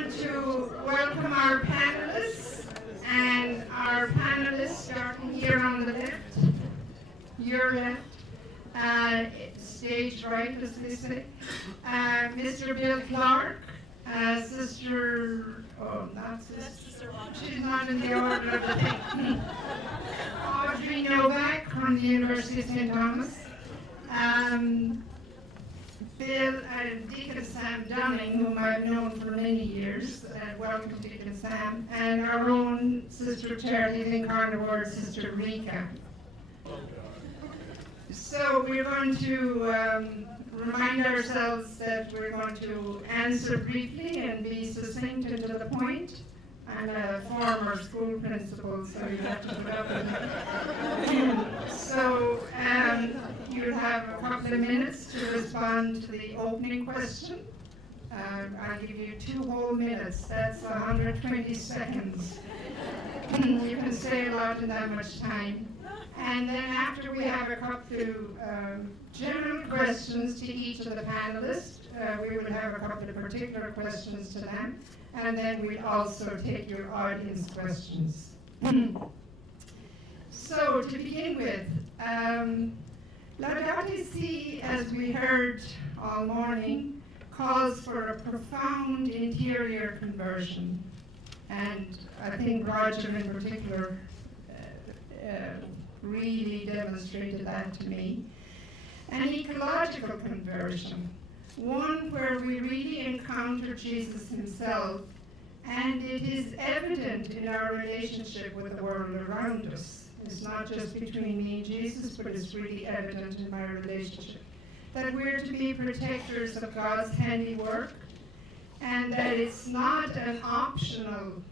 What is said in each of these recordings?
want to welcome our panelists, and our panelists starting here on the left, your left, stage right, as they say, Mr. Bill Clark, Sister, oh, not Sister, she's not in the order of the thing, Audrey Novak from the University of St. Thomas, Bill and Deacon Sam Dunning, whom I've known for many years, welcome Deacon Sam, and our own Sister Charity Incarnivore, Sister Rika. So we're going to remind ourselves that we're going to answer briefly and be succinct and to the point. I'm a former school principal, so you have to put up with it. So you'll have a couple of minutes to respond to the opening question. I'll give you 2 whole minutes. That's 120 seconds. You can say a lot in that much time. And then after we have a couple of general questions to each of the panelists, we will have a couple of particular questions to them. And then we'll also take your audience questions. So to begin with, Laudato Si, as we heard all morning, calls for a profound interior conversion. And I think Roger in particular really demonstrated that to me. An ecological conversion, one where we really encounter Jesus himself, and it is evident in our relationship with the world around us. It's not just between me and Jesus, but it's really evident in my relationship. That we're to be protectors of God's handiwork, and that it's not an optional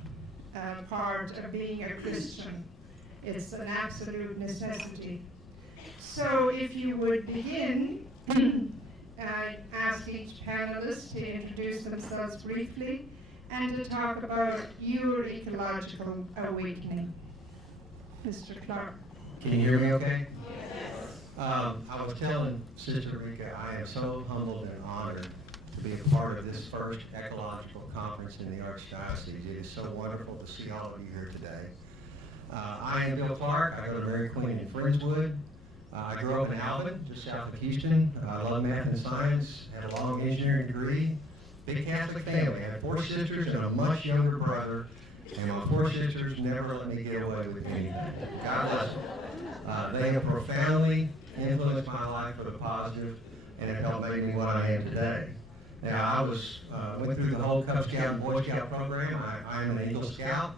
part of being a Christian. It's an absolute necessity. So if you would begin, I ask each panelist to introduce themselves briefly and to talk about your ecological awakening. Mr. Clark. Can you hear me okay? Yes. I was telling Sister Rika, I am so humbled and honored to be a part of this first ecological conference in the Archdiocese. It is so wonderful to see all of you here today. I am Bill Clark. I go to Mary Queen in Friendswood. I grew up in Alvin, just south of Houston. I love math and science, had a long engineering degree. Big Catholic family. I had 4 sisters and a much younger brother, and my 4 sisters never let me get away with anything. God bless them. They have profoundly influenced my life for the positive, and have helped make me what I am today. Now, I went through the whole Cub Scout and Boy Scout program. I am an Eagle Scout.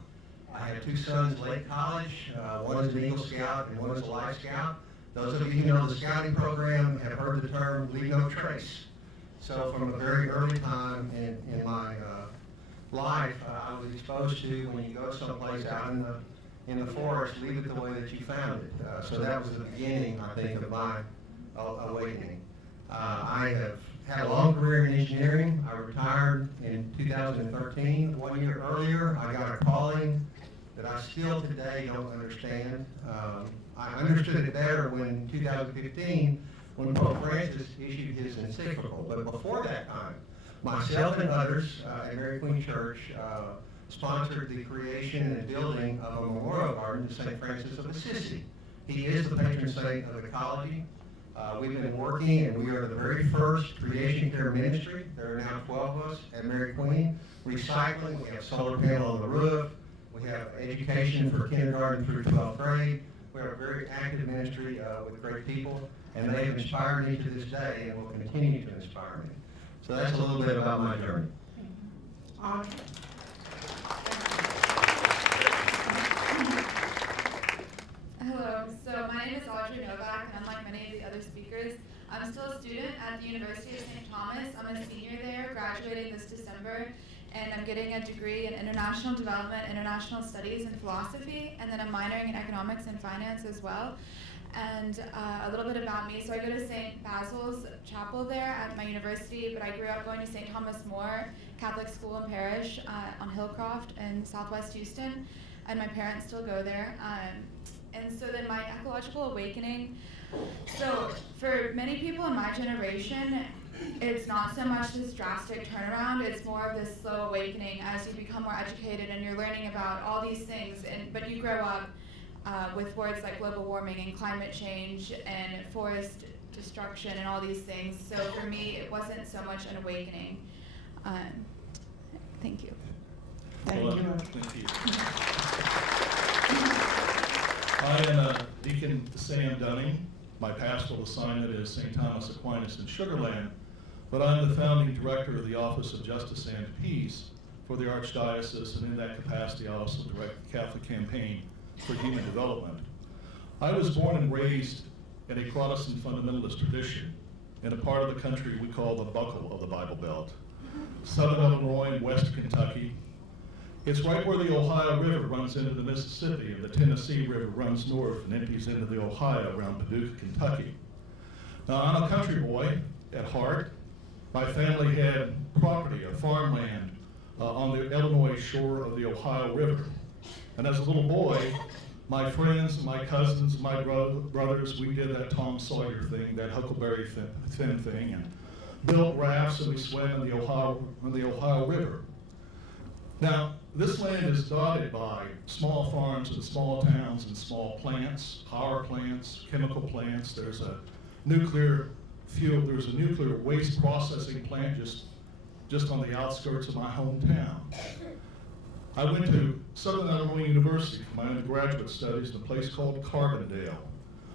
I have 2 sons late college. One is an Eagle Scout and one is a Life Scout. Those of you who know the scouting program have heard the term leave no trace. So from a very early time in my life, I was exposed to, when you go someplace out in the forest, leave it the way that you found it. So that was the beginning, I think, of my awakening. I have had a long career in engineering. I retired in 2013. 1 year earlier, I got a calling that I still today don't understand. I understood it better when 2015, when Pope Francis issued his encyclical. But before that time, myself and others at Mary Queen Church sponsored the creation and building of a memorial garden to St. Francis of Assisi. He is the patron saint of ecology. We've been working, and we are the very first creation care ministry. There are now 12 of us at Mary Queen. Recycling, we have solar panel on the roof. We have education for kindergarten through 12th grade. We are a very active ministry with great people, and they have inspired me to this day and will continue to inspire me. So that's a little bit about my journey. Hello, so my name is Audrey Novak, and unlike many of the other speakers, I'm still a student at the University of St. Thomas. I'm a senior there, graduating this December, and I'm getting a degree in International Development, International Studies, and Philosophy, and then I'm minoring in Economics and Finance as well. And a little bit about me, so I go to St. Basil's Chapel there at my university, but I grew up going to St. Thomas More Catholic School and Parish on Hillcroft in Southwest Houston, and my parents still go there. And so then my ecological awakening, so for many people in my generation, it's not so much this drastic turnaround, it's more of this slow awakening as you become more educated and you're learning about all these things, but you grow up with words like global warming and climate change and forest destruction and all these things. So for me, it wasn't so much an awakening. Thank you. Thank you. Thank you. I am Deacon Sam Dunning. My pastoral assignment is St. Thomas Aquinas in Sugar Land, but I'm the founding director of the Office of Justice and Peace for the Archdiocese, and in that capacity I also direct the Catholic Campaign for Human Development. I was born and raised in a Protestant fundamentalist tradition in a part of the country we call the buckle of the Bible Belt. Southern Illinois and West Kentucky. It's right where the Ohio River runs into the Mississippi and the Tennessee River runs north and empties into the Ohio around Paducah, Kentucky. Now, I'm a country boy at heart. My family had property, a farmland, on the Illinois shore of the Ohio River. And as a little boy, my friends, my cousins, my brothers, we did that Tom Sawyer thing, that Huckleberry Finn thing, and built rafts and we swam in the Ohio River. Now, this land is dotted by small farms and small towns and small plants, power plants, chemical plants. There's a nuclear waste processing plant just on the outskirts of my hometown. I went to Southern Illinois University for my undergraduate studies in a place called Carbondale.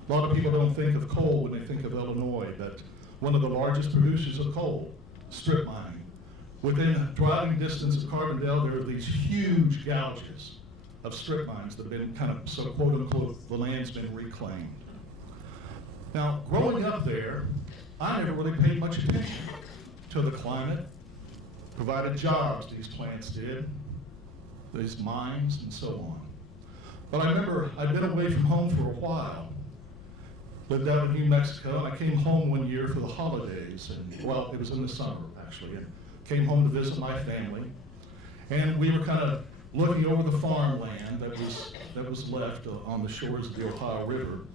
A lot of people don't think of coal when they think of Illinois, but one of the largest producers of coal, strip mining. Within driving distance of Carbondale, there are these huge gouges of strip mines that have been kind of, so quote unquote, the land's been reclaimed. Now, growing up there, I never really paid much attention to the climate, provided jobs these plants did, these mines, and so on. But I remember I'd been away from home for a while, lived out in New Mexico, and I came home one year for the holidays, and well, it was in the summer, actually, and came home to visit my family, and we were kind of looking over the farmland that was left on the shores of the Ohio River,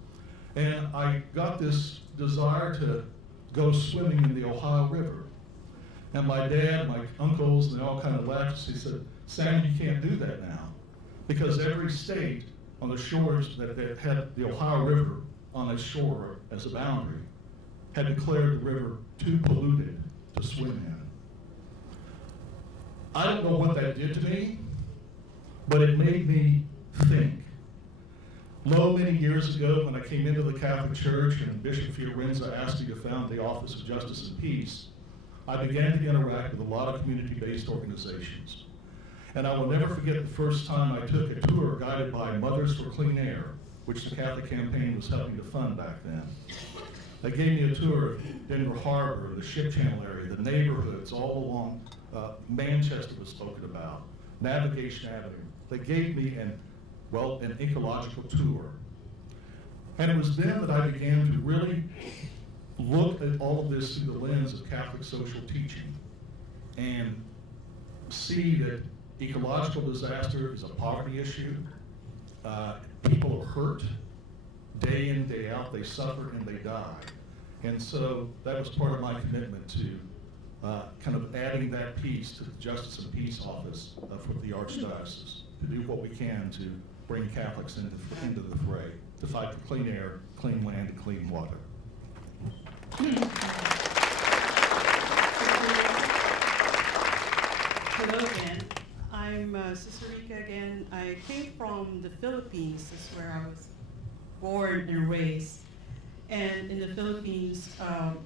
and I got this desire to go swimming in the Ohio River. And my dad, my uncles, and they all kind of laughed. He said, "Sam, you can't do that now, because every state on the shores that had the Ohio River on its shore as a boundary had declared the river too polluted to swim in." I don't know what that did to me, but it made me think. Lo, many years ago, when I came into the Catholic Church and Bishop Fiorenza asked me to found the Office of Justice and Peace, I began to interact with a lot of community-based organizations. And I will never forget the first time I took a tour guided by Mothers for Clean Air, which the Catholic Campaign was helping to fund back then. They gave me a tour of Denver Harbor, the Ship Channel area, the neighborhoods all along Manchester was spoken about, Navigation Avenue. They gave me an ecological tour. And it was then that I began to really look at all of this through the lens of Catholic social teaching and see that ecological disaster is a poverty issue. People are hurt day in, day out. They suffer and they die. And so that was part of my commitment to kind of adding that piece to the Justice and Peace Office for the Archdiocese, to do what we can to bring Catholics into the fray, to fight for clean air, clean land, and clean water. Hello again. I'm Sister Rika again. I came from the Philippines. That's where I was born and raised. And in the Philippines,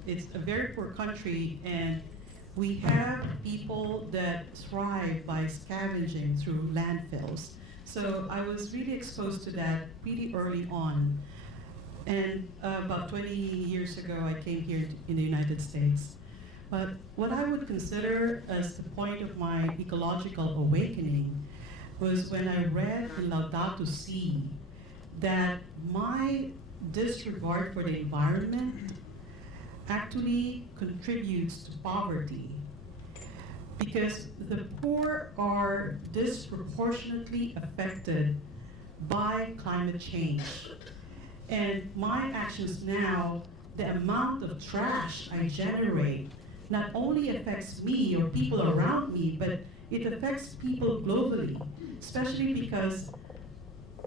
it's a very poor country, and we have people that thrive by scavenging through landfills. So I was really exposed to that really early on. And about 20 years ago, I came here in the United States. But what I would consider as the point of my ecological awakening was when I read in Laudato Si that my disregard for the environment actually contributes to poverty, because the poor are disproportionately affected by climate change. And my actions now, the amount of trash I generate not only affects me or people around me, but it affects people globally, especially because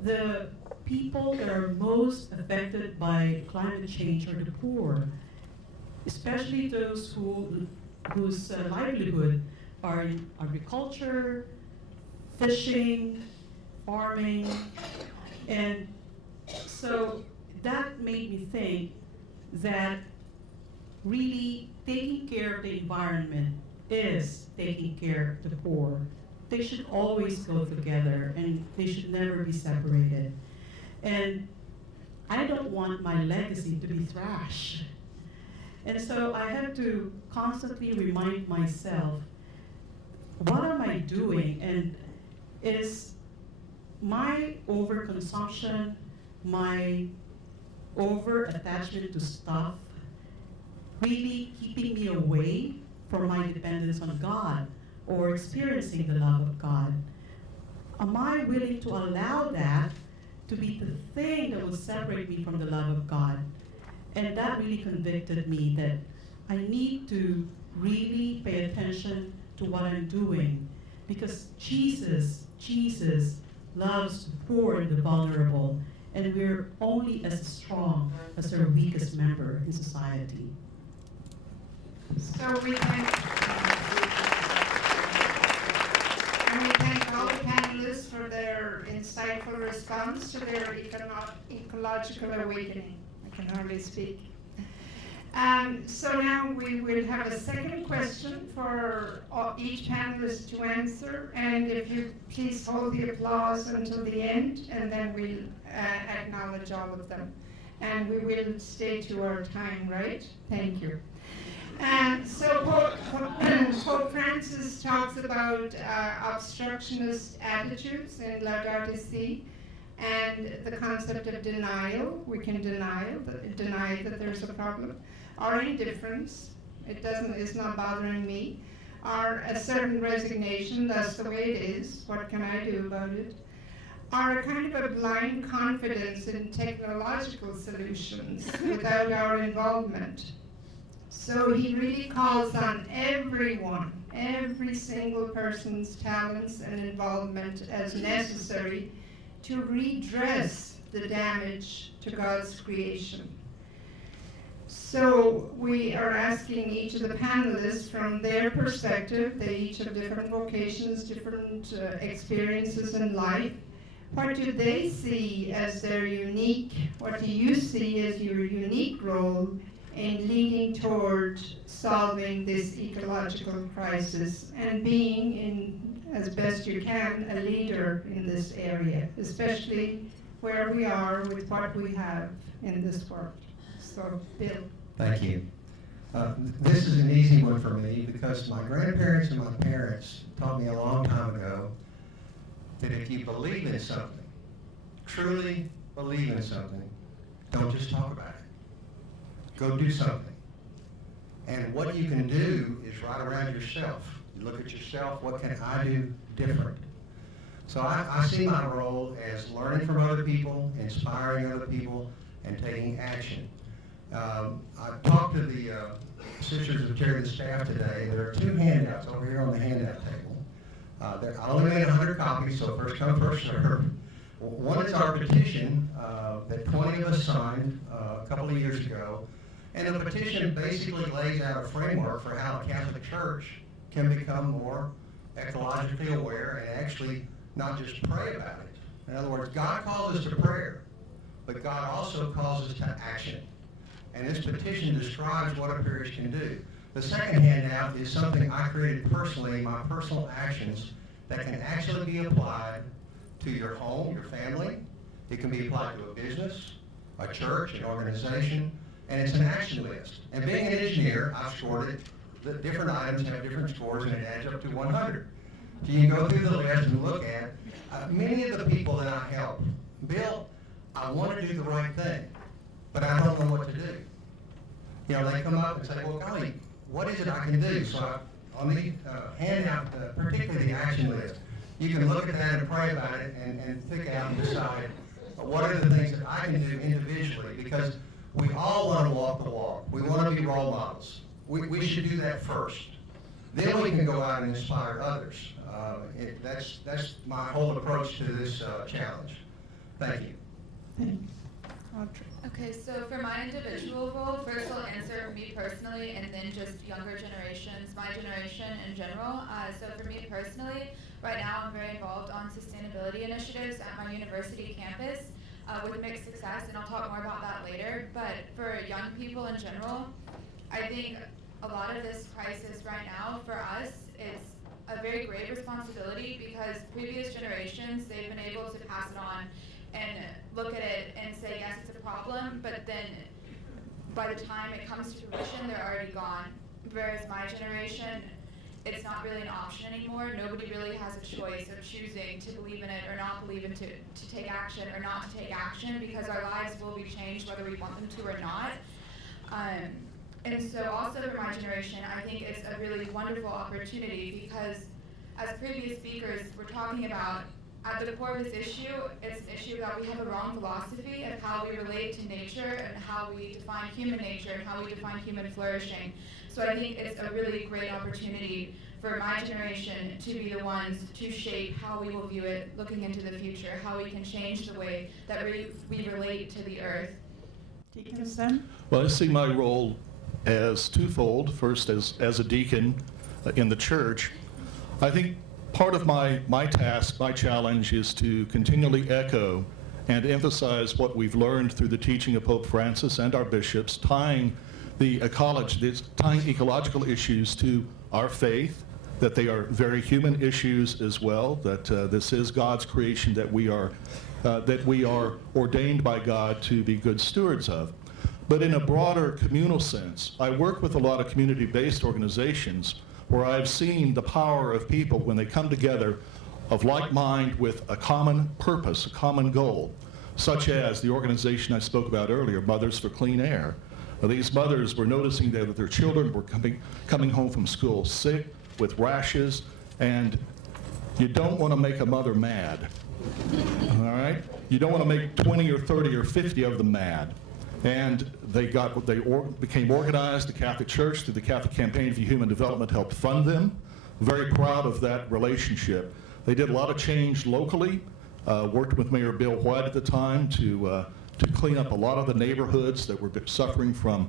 the people that are most affected by climate change are the poor, especially those whose livelihood are in agriculture, fishing, farming, and so that made me think that really taking care of the environment is taking care of the poor. They should always go together and they should never be separated. And I don't want my legacy to be trash. And so I have to constantly remind myself, what am I doing? And is my overconsumption, my over-attachment to stuff really keeping me away from my dependence on God or experiencing the love of God? Am I willing to allow that to be the thing that will separate me from the love of God? And that really convicted me that I need to really pay attention to what I'm doing, because Jesus loves the poor and the vulnerable, and we're only as strong as our weakest member in society. So we thank all the panelists for their insightful response to their ecological awakening. I can hardly speak. So now we will have a second question for each panelist to answer, and if you please hold the applause until the end, and then we'll acknowledge all of them. And we will stay to our time, right? Thank you. So Pope Francis talks about obstructionist attitudes in Laudato Si, and the concept of denial. We can deny that there's a problem, or indifference. It's not bothering me, or a certain resignation. That's the way it is. What can I do about it? Or a kind of a blind confidence in technological solutions without our involvement. So he really calls on everyone, every single person's talents and involvement as necessary to redress the damage to God's creation. So we are asking each of the panelists from their perspective, they each have different vocations, different experiences in life. What do they see as their unique, what do you see as your unique role in leading toward solving this ecological crisis and being, as best you can, a leader in this area, especially where we are with what we have in this world? So, Bill. Thank you. This is an easy one for me because my grandparents and my parents taught me a long time ago that if you believe in something, truly believe in something, don't just talk about it. Go do something. And what you can do is right around yourself. You look at yourself, what can I do different? So I see my role as learning from other people, inspiring other people, and taking action. I talked to the sisters who chair the staff today. There are two handouts over here on the handout table. I only made 100 copies, so first come, first serve. One is our petition that 20 of us signed a couple of years ago. And the petition basically lays out a framework for how the Catholic Church can become more ecologically aware and actually not just pray about it. In other words, God calls us to prayer, but God also calls us to action. And this petition describes what a parish can do. The second handout is something I created personally, my personal actions that can actually be applied to your home, your family. It can be applied to a business, a church, an organization, and it's an action list. And being an engineer, I've scored it. The different items have different scores, and it adds up to 100. So you can go through the list and look at many of the people that I help. Bill, I want to do the right thing, but I don't know what to do. You know, they come up and say, well, golly, what is it I can do? So on the handout, particularly the action list, you can look at that and pray about it and pick out and decide what are the things that I can do individually, because we all want to walk the walk. We want to be role models. we should do that first. Then we can go out and inspire others. That's my whole approach to this challenge. Thank you. Thanks. Audrey. Okay, so for my individual role, first I'll answer me personally and then just younger generations, my generation in general. So for me personally, right now I'm very involved on sustainability initiatives at my university campus with mixed success, and I'll talk more about that later. But for young people in general, I think a lot of this crisis right now for us is a very great responsibility because previous generations, they've been able to pass it on and look at it and say, yes, it's a problem, but then by the time it comes to fruition, they're already gone. Whereas my generation, it's not really an option anymore. Nobody really has a choice of choosing to believe in it or not believe in it, to take action or not to take action, because our lives will be changed whether we want them to or not. And so also for my generation, I think it's a really wonderful opportunity because as previous speakers were talking about, at the core of this issue, it's an issue that we have a wrong philosophy of how we relate to nature and how we define human nature and how we define human flourishing. So I think it's a really great opportunity for my generation to be the ones to shape how we will view it looking into the future, how we can change the way that we relate to the earth. Dickinson? Well, I see my role as twofold. First, as a deacon in the church. I think part of my task, my challenge, is to continually echo and emphasize what we've learned through the teaching of Pope Francis and our bishops, tying ecological issues to our faith, that they are very human issues as well, that this is God's creation that we are ordained by God to be good stewards of. But in a broader communal sense, I work with a lot of community-based organizations where I've seen the power of people when they come together of like mind with a common purpose, a common goal, such as the organization I spoke about earlier, Mothers for Clean Air. These mothers were noticing that their children were coming home from school sick, with rashes, and you don't want to make a mother mad, all right? You don't want to make 20 or 30 or 50 of them mad. And they became organized. The Catholic Church, through the Catholic Campaign for Human Development, helped fund them. Very proud of that relationship. They did a lot of change locally, worked with Mayor Bill White at the time to clean up a lot of the neighborhoods that were suffering from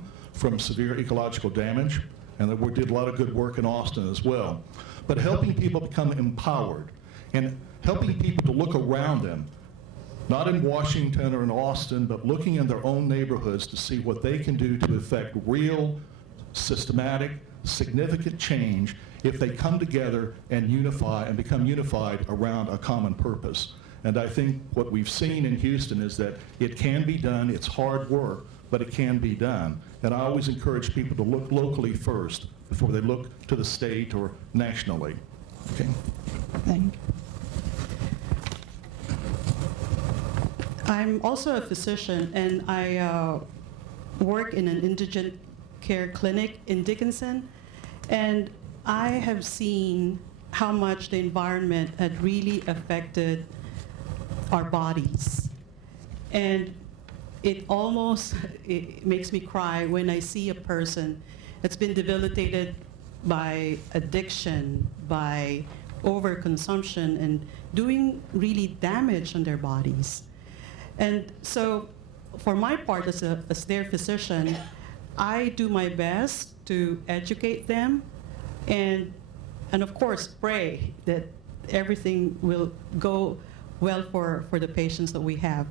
severe ecological damage, and they did a lot of good work in Austin as well. But helping people become empowered and helping people to look around them, not in Washington or in Austin, but looking in their own neighborhoods to see what they can do to effect real, systematic, significant change if they come together and unify and become unified around a common purpose. And I think what we've seen in Houston is that it can be done. It's hard work, but it can be done. And I always encourage people to look locally first before they look to the state or nationally. Okay. Thank you. I'm also a physician, and I work in an indigent care clinic in Dickinson, and I have seen how much the environment had really affected our bodies. And it makes me cry when I see a person that's been debilitated by addiction, by overconsumption, and doing really damage on their bodies. And so, for my part as their physician, I do my best to educate them and of course pray that everything will go well for the patients that we have.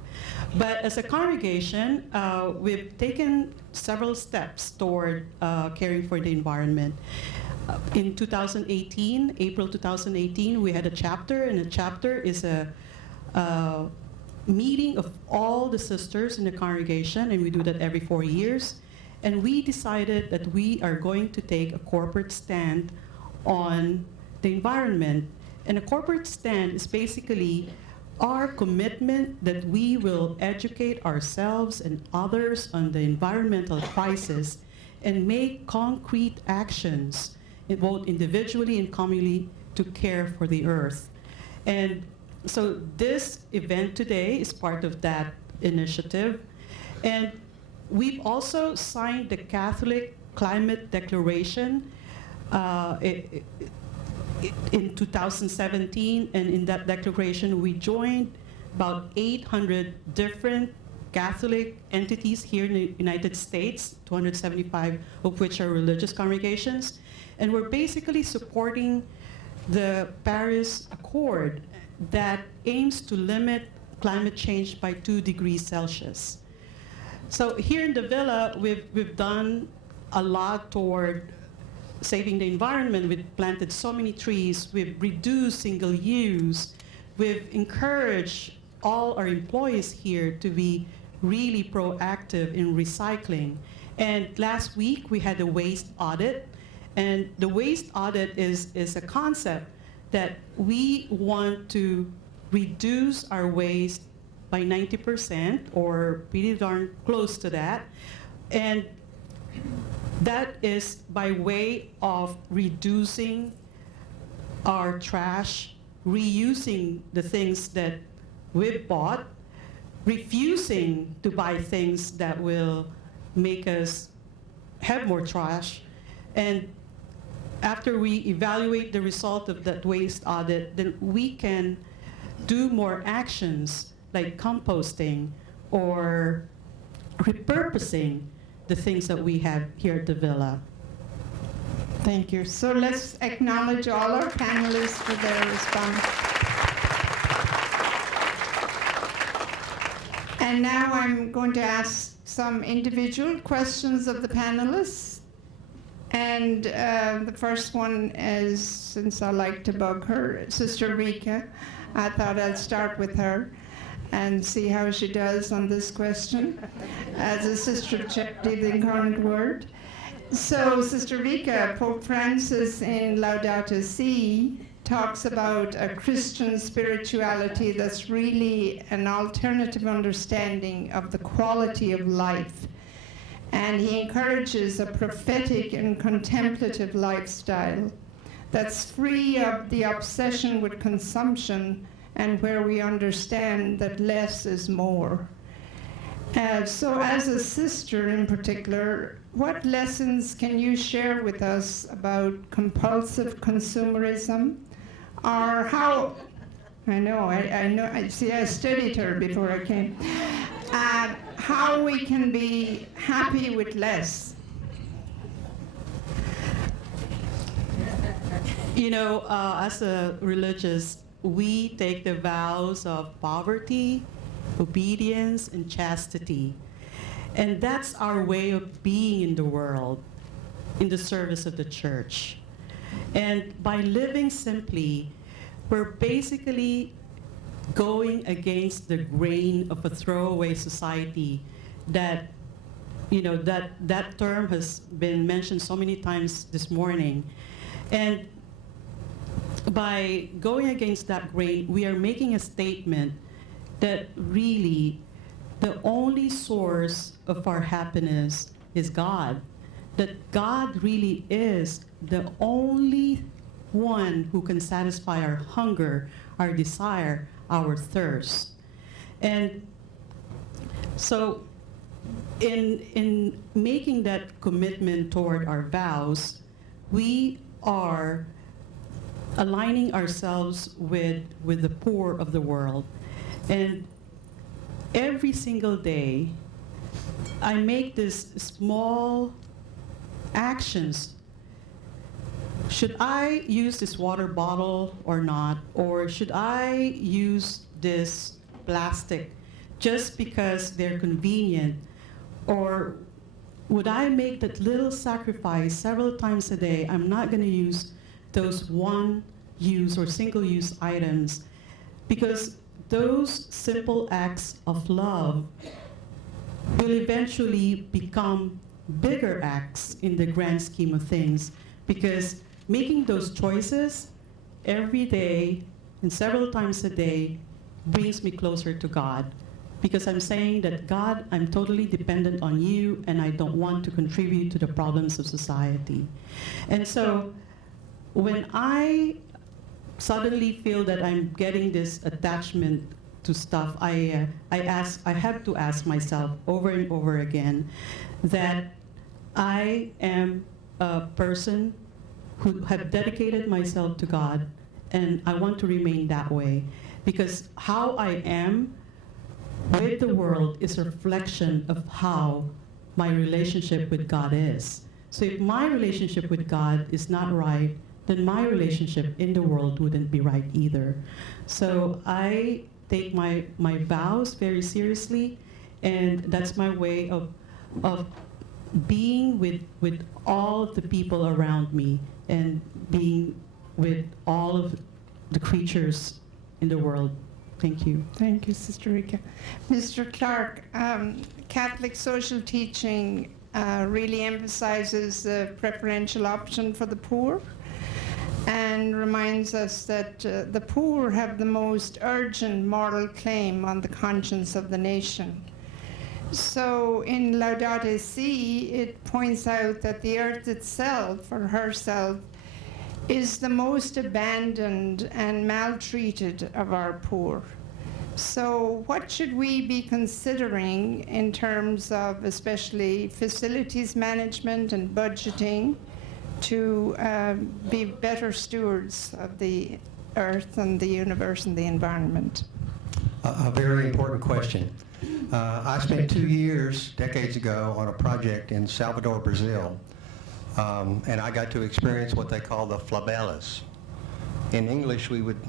But as a congregation, we've taken several steps toward caring for the environment. In 2018, April 2018, we had a chapter, and a chapter is a meeting of all the sisters in the congregation, and we do that every 4 years. And we decided that we are going to take a corporate stand on the environment. And a corporate stand is basically our commitment that we will educate ourselves and others on the environmental crisis and make concrete actions, both individually and communally, to care for the earth. And so this event today is part of that initiative. And we've also signed the Catholic climate declaration in 2017, and in that declaration we joined about 800 different Catholic entities here in the United States, 275 of which are religious congregations, and we're basically supporting the Paris Accord that aims to limit climate change by 2 degrees Celsius. So here in the villa, we've done a lot toward saving the environment. We've planted so many trees, we've reduced single use, we've encouraged all our employees here to be really proactive in recycling. And last week we had a waste audit, and the waste audit is a concept that we want to reduce our waste by 90% or pretty darn close to that. And that is by way of reducing our trash, reusing the things that we've bought, refusing to buy things that will make us have more trash. And after we evaluate the result of that waste audit, then we can do more actions like composting or repurposing the things that we have here at the villa. Thank you. So let's acknowledge all our panelists for their response. And now I'm going to ask some individual questions of the panelists. And the first one is, since I like to bug her, Sister Rika. I thought I'd start with her and see how she does on this question as a Sister of Charity, the Incarnate Word. So, Sister Rika, Pope Francis in Laudato Si talks about a Christian spirituality that's really an alternative understanding of the quality of life. And he encourages a prophetic and contemplative lifestyle that's free of the obsession with consumption and where we understand that less is more. So as a sister in particular, what lessons can you share with us about compulsive consumerism? Or how, I know, I see, I studied her before I came. How we can be happy with less. You know, as a religious, we take the vows of poverty, obedience, and chastity. And that's our way of being in the world, in the service of the church. And by living simply, we're basically going against the grain of a throwaway society that, you know, that term has been mentioned so many times this morning. And by going against that grain, we are making a statement that really the only source of our happiness is God. That God really is the only one who can satisfy our hunger, our desire, our thirst. And so in making that commitment toward our vows, we are aligning ourselves with the poor of the world. And every single day, I make these small actions. Should I use this water bottle or not? Or should I use this plastic just because they're convenient? Or would I make that little sacrifice several times a day? I'm not going to use those one-use or single-use items, because those simple acts of love will eventually become bigger acts in the grand scheme of things, because making those choices every day and several times a day brings me closer to God, because I'm saying that, God, I'm totally dependent on you and I don't want to contribute to the problems of society. And so when I suddenly feel that I'm getting this attachment to stuff, I have to ask myself over and over again that I am a person who have dedicated myself to God, and I want to remain that way, because how I am with the world is a reflection of how my relationship with God is. So if my relationship with God is not right, then my relationship in the world wouldn't be right either. So I take my vows very seriously, and that's my way of being with all of the people around me and being with all of the creatures in the world. Thank you. Thank you, Sister Rika. Mr. Clark, Catholic social teaching really emphasizes the preferential option for the poor and reminds us that the poor have the most urgent moral claim on the conscience of the nation. So in Laudate Si, it points out that the earth itself, or herself, is the most abandoned and maltreated of our poor. So what should we be considering in terms of especially facilities management and budgeting to be better stewards of the earth and the universe and the environment? A very important question. I spent 2 years, decades ago, on a project in Salvador, Brazil, and I got to experience what they call the favelas. In English, we would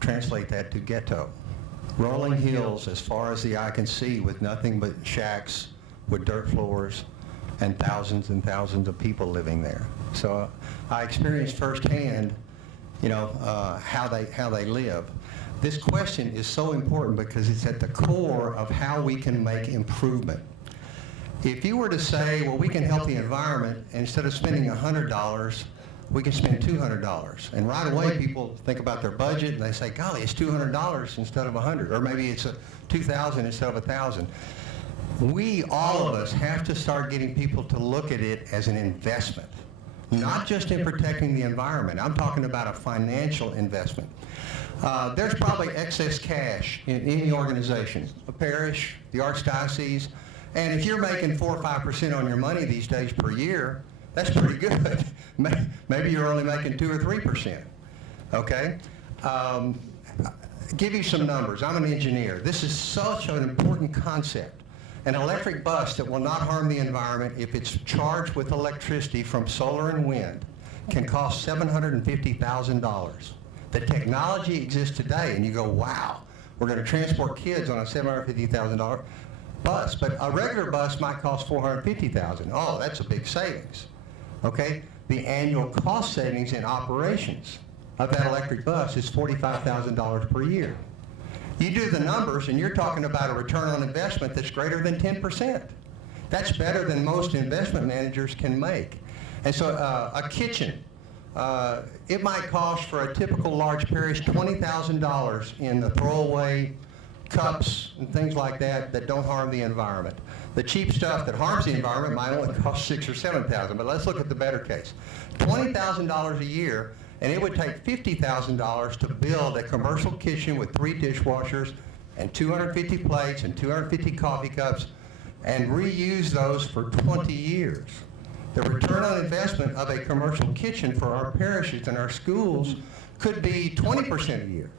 translate that to ghetto. Rolling hills as far as the eye can see with nothing but shacks with dirt floors and thousands of people living there. So I experienced firsthand, how they live. This question is so important because it's at the core of how we can make improvement. If you were to say, well, we can help the environment, and instead of spending $100, we can spend $200. And right away, people think about their budget and they say, golly, it's $200 instead of $100, or maybe it's $2,000 instead of $1,000. We, all of us, have to start getting people to look at it as an investment, not just in protecting the environment. I'm talking about a financial investment. There's probably excess cash in any organization, a parish, the archdiocese, and if you're making 4 or 5% on your money these days per year, that's pretty good. Maybe you're only making 2 or 3%, okay? Give you some numbers. I'm an engineer. This is such an important concept. An electric bus that will not harm the environment if it's charged with electricity from solar and wind can cost $750,000. The technology exists today, and you go, wow, we're going to transport kids on a $750,000 bus, but a regular bus might cost $450,000. Oh, that's a big savings, okay? The annual cost savings in operations of that electric bus is $45,000 per year. You do the numbers, and you're talking about a return on investment that's greater than 10%. That's better than most investment managers can make. And so a kitchen, it might cost for a typical large parish $20,000 in the throwaway cups and things like that that don't harm the environment. The cheap stuff that harms the environment might only cost $6,000 or $7,000, but let's look at the better case. $20,000 a year, and it would take $50,000 to build a commercial kitchen with 3 dishwashers and 250 plates and 250 coffee cups and reuse those for 20 years. The return on investment of a commercial kitchen for our parishes and our schools could be 20% a year.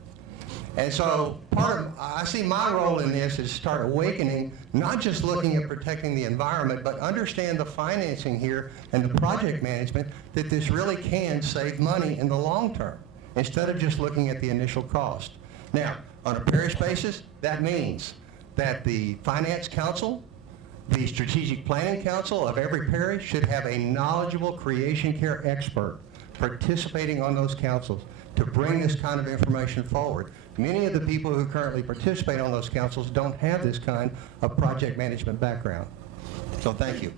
And so I see my role in this is start awakening, not just looking at protecting the environment, but understand the financing here and the project management that this really can save money in the long term, instead of just looking at the initial cost. Now, on a parish basis, that means that the finance council, the strategic planning council of every parish should have a knowledgeable creation care expert participating on those councils to bring this kind of information forward. Many of the people who currently participate on those councils don't have this kind of project management background. So thank you.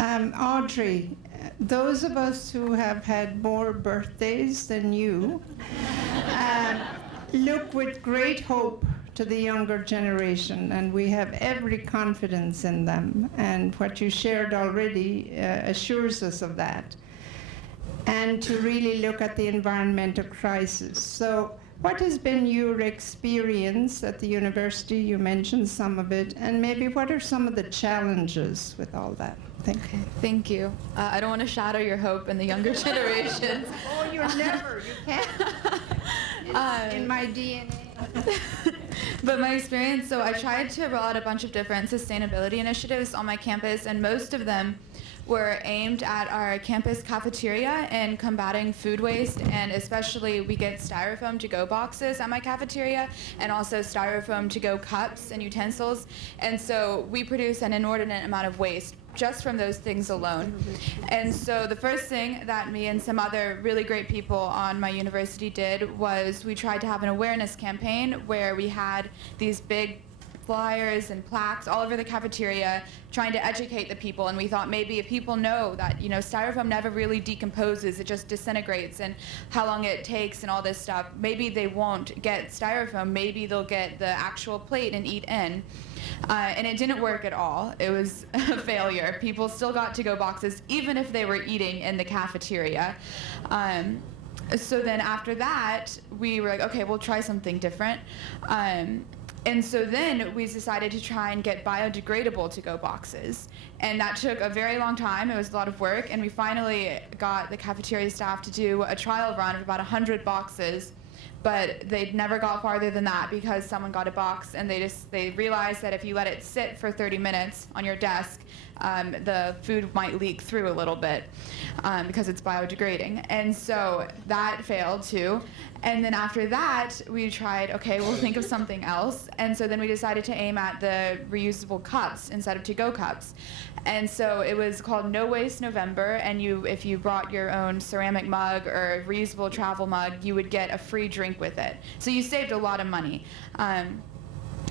Audrey, those of us who have had more birthdays than you look with great hope to the younger generation, and we have every confidence in them, and what you shared already assures us of that, and to really look at the environmental crisis. So what has been your experience at the university? You mentioned some of it, and maybe what are some of the challenges with all that? Thank you. Thank you. I don't want to shatter your hope in the younger generations. Oh, you can't. It's in my DNA. But my experience, so I tried to roll out a bunch of different sustainability initiatives on my campus, and most of them were aimed at our campus cafeteria and combating food waste, and especially we get styrofoam to-go boxes at my cafeteria and also styrofoam to-go cups and utensils, and so we produce an inordinate amount of waste just from those things alone. And so the first thing that me and some other really great people on my university did was we tried to have an awareness campaign where we had these big flyers and plaques all over the cafeteria trying to educate the people, and we thought maybe if people know that, you know, styrofoam never really decomposes, it just disintegrates, and how long it takes and all this stuff, maybe they won't get styrofoam, maybe they'll get the actual plate and eat in. And it didn't work at all. It was a failure. People still got to-go boxes even if they were eating in the cafeteria. So then after that, we were like, okay, we'll try something different. And so then we decided to try and get biodegradable to-go boxes. And that took a very long time. It was a lot of work. And we finally got the cafeteria staff to do a trial run of about 100 boxes. But they never got farther than that because someone got a box and they realized that if you let it sit for 30 minutes on your desk, the food might leak through a little bit because it's biodegrading. And so that failed too. And then after that, we tried, okay, we'll think of something else. And so then we decided to aim at the reusable cups instead of to-go cups. And so it was called No Waste November, and if you brought your own ceramic mug or reusable travel mug, you would get a free drink with it. So you saved a lot of money.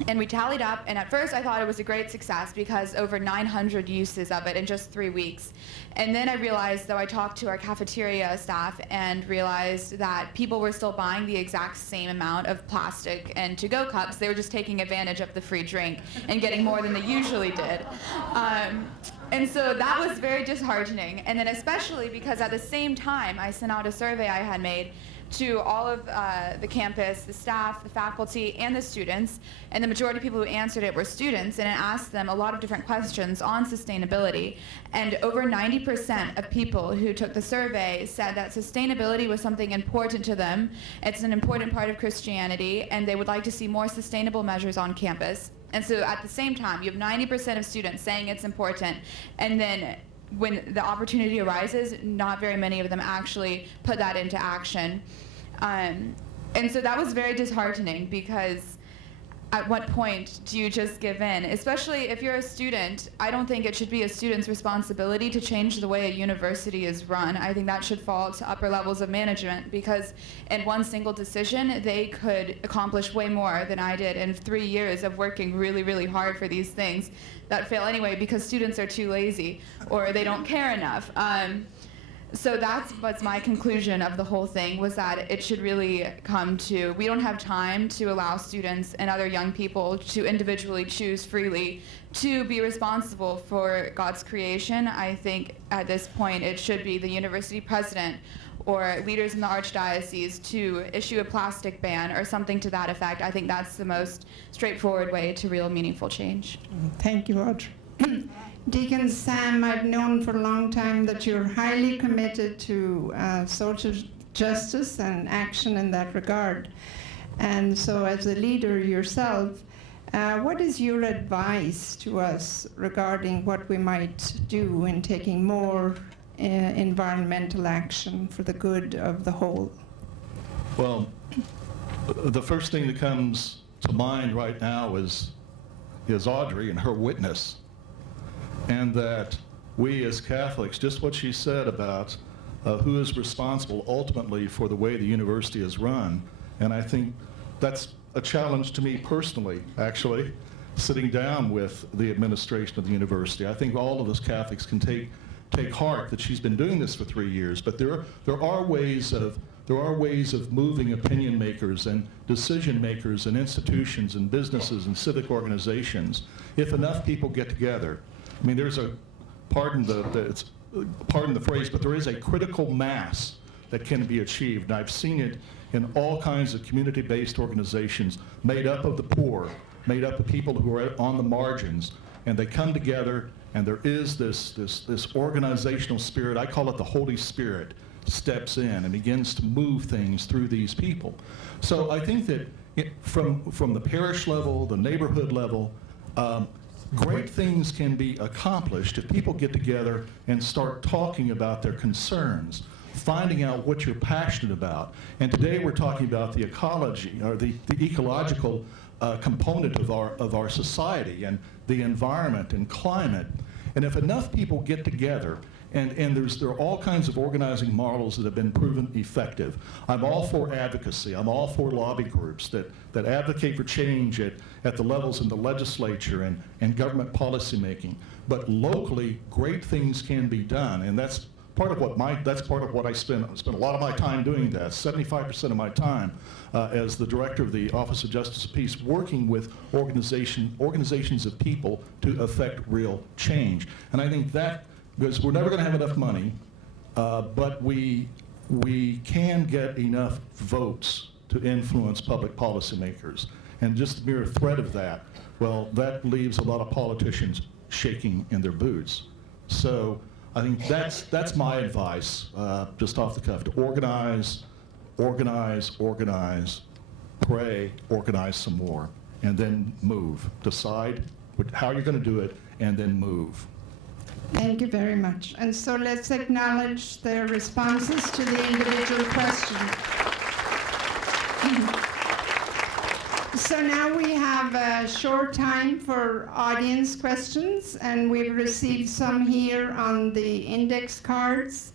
And we tallied up, and at first I thought it was a great success because over 900 uses of it in just 3 weeks. And then I realized, though, I talked to our cafeteria staff and realized that people were still buying the exact same amount of plastic and to-go cups. They were just taking advantage of the free drink and getting more than they usually did. And so that was very disheartening. And then especially because at the same time I sent out a survey I had made to all of the campus, the staff, the faculty, and the students, and the majority of people who answered it were students, and it asked them a lot of different questions on sustainability. And over 90% of people who took the survey said that sustainability was something important to them. It's an important part of Christianity, and they would like to see more sustainable measures on campus. And so at the same time, you have 90% of students saying it's important, and then when the opportunity arises, not very many of them actually put that into action. And so that was very disheartening because at what point do you just give in? Especially if you're a student, I don't think it should be a student's responsibility to change the way a university is run. I think that should fall to upper levels of management because in one single decision, they could accomplish way more than I did in 3 years of working really, really hard for these things that fail anyway because students are too lazy or they don't care enough. So that's what's my conclusion of the whole thing was that it should really come to, we don't have time to allow students and other young people to individually choose freely to be responsible for God's creation. I think at this point it should be the university president or leaders in the archdiocese to issue a plastic ban or something to that effect. I think that's the most straightforward way to real meaningful change. Thank you, Audrey. Deacon Sam, I've known for a long time that you're highly committed to social justice and action in that regard. And so as a leader yourself, what is your advice to us regarding what we might do in taking more environmental action for the good of the whole? Well, the first thing that comes to mind right now is Audrey and her witness. And that we as Catholics, just what she said about who is responsible ultimately for the way the university is run. And I think that's a challenge to me personally, actually, sitting down with the administration of the university. I think all of us Catholics can take heart that she's been doing this for 3 years, but there are ways of moving opinion makers and decision makers and institutions and businesses and civic organizations if enough people get together. I mean, there's a, pardon the phrase, but there is a critical mass that can be achieved. And I've seen it in all kinds of community-based organizations made up of the poor, made up of people who are on the margins. and they come together, and there is this organizational spirit. I call it the Holy Spirit steps in and begins to move things through these people. So I think that from the parish level, the neighborhood level, great things can be accomplished if people get together and start talking about their concerns, finding out what you're passionate about. And today we're talking about the ecology, or the ecological component of our society, and the environment and climate. And if enough people get together, and there are all kinds of organizing models that have been proven effective. I'm all for advocacy. I'm all for lobby groups that advocate for change at the levels in the legislature and government policymaking. But locally, great things can be done, and that's part of what I spend a lot of my time doing that. 75% of my time as the director of the Office of Justice of Peace, working with organizations of people to affect real change. And I think that, because we're never going to have enough money, but we can get enough votes to influence public policymakers. And just the mere threat of that, well, that leaves a lot of politicians shaking in their boots. So I think that's my advice, just off the cuff, to organize, pray, organize some more, and then move. Decide how you're going to do it, and then move. Thank you very much. And so let's acknowledge their responses to the individual questions. So now we have a short time for audience questions, and we've received some here on the index cards.